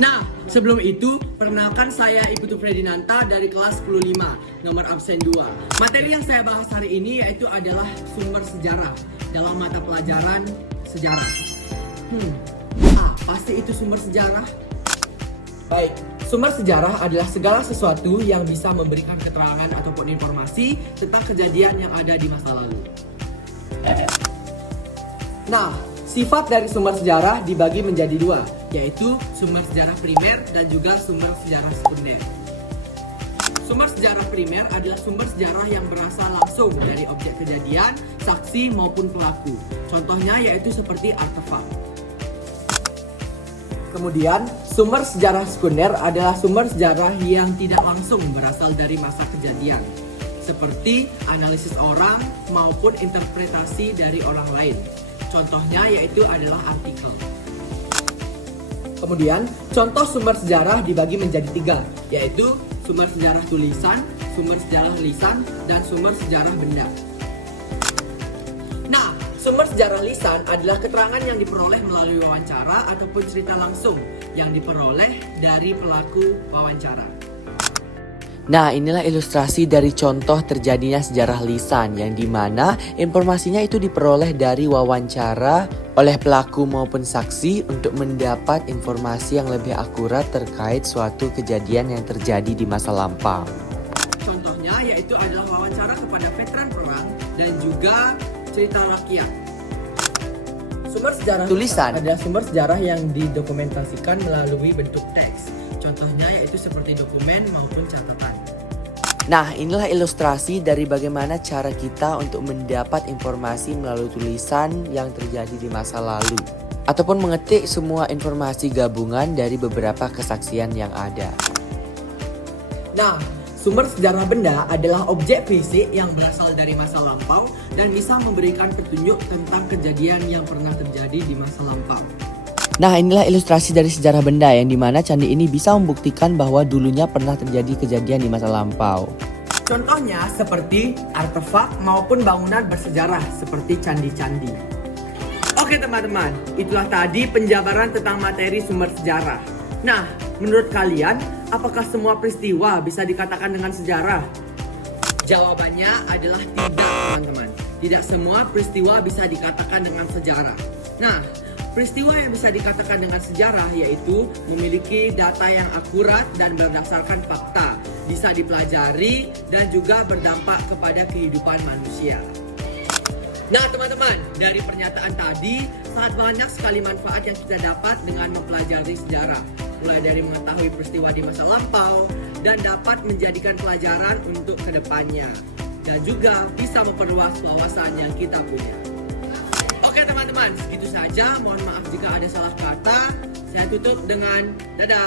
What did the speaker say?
Nah, sebelum itu, perkenalkan saya Iputu Fredinanta dari kelas 10-5, nomor absen 2. Materi yang saya bahas hari ini yaitu adalah sumber sejarah dalam mata pelajaran sejarah. Apa sih itu sumber sejarah? Baik, sumber sejarah adalah segala sesuatu yang bisa memberikan keterangan ataupun informasi tentang kejadian yang ada di masa lalu. Nah, sifat dari sumber sejarah dibagi menjadi dua, yaitu sumber sejarah primer dan juga sumber sejarah sekunder. Sumber sejarah primer adalah sumber sejarah yang berasal langsung dari objek kejadian, saksi maupun pelaku. Contohnya yaitu seperti artefak. Kemudian, sumber sejarah sekunder adalah sumber sejarah yang tidak langsung berasal dari masa kejadian, seperti analisis orang maupun interpretasi dari orang lain. Contohnya yaitu adalah artikel. Kemudian, contoh sumber sejarah dibagi menjadi 3, yaitu sumber sejarah tulisan, sumber sejarah lisan, dan sumber sejarah benda. Nah, sumber sejarah lisan adalah keterangan yang diperoleh melalui wawancara ataupun cerita langsung yang diperoleh dari pelaku wawancara. Nah, inilah ilustrasi dari contoh terjadinya sejarah lisan yang dimana informasinya itu diperoleh dari wawancara oleh pelaku maupun saksi untuk mendapat informasi yang lebih akurat terkait suatu kejadian yang terjadi di masa lampau. Contohnya yaitu adalah wawancara kepada veteran perang dan juga cerita rakyat. Sumber sejarah Tulisan adalah sumber sejarah yang didokumentasikan melalui bentuk teks. Contohnya yaitu seperti dokumen maupun catatan. Nah, inilah ilustrasi dari bagaimana cara kita untuk mendapat informasi melalui tulisan yang terjadi di masa lalu. Ataupun mengetik semua informasi gabungan dari beberapa kesaksian yang ada. Nah, sumber sejarah benda adalah objek fisik yang berasal dari masa lampau dan bisa memberikan petunjuk tentang kejadian yang pernah terjadi di masa lampau. Nah, inilah ilustrasi dari sejarah benda yang dimana candi ini bisa membuktikan bahwa dulunya pernah terjadi kejadian di masa lampau. Contohnya seperti artefak maupun bangunan bersejarah seperti candi-candi. Oke teman-teman, itulah tadi penjabaran tentang materi sumber sejarah. Nah, menurut kalian, apakah semua peristiwa bisa dikatakan dengan sejarah? Jawabannya adalah tidak, teman-teman. Tidak semua peristiwa bisa dikatakan dengan sejarah. Nah, peristiwa yang bisa dikatakan dengan sejarah yaitu memiliki data yang akurat dan berdasarkan fakta, bisa dipelajari dan juga berdampak kepada kehidupan manusia. Nah teman-teman, dari pernyataan tadi sangat banyak sekali manfaat yang kita dapat dengan mempelajari sejarah, mulai dari mengetahui peristiwa di masa lampau dan dapat menjadikan pelajaran untuk kedepannya, dan juga bisa memperluas wawasan yang kita punya. Oke teman-teman, segitu saja. Mohon maaf jika ada salah kata. Saya tutup dengan dadah.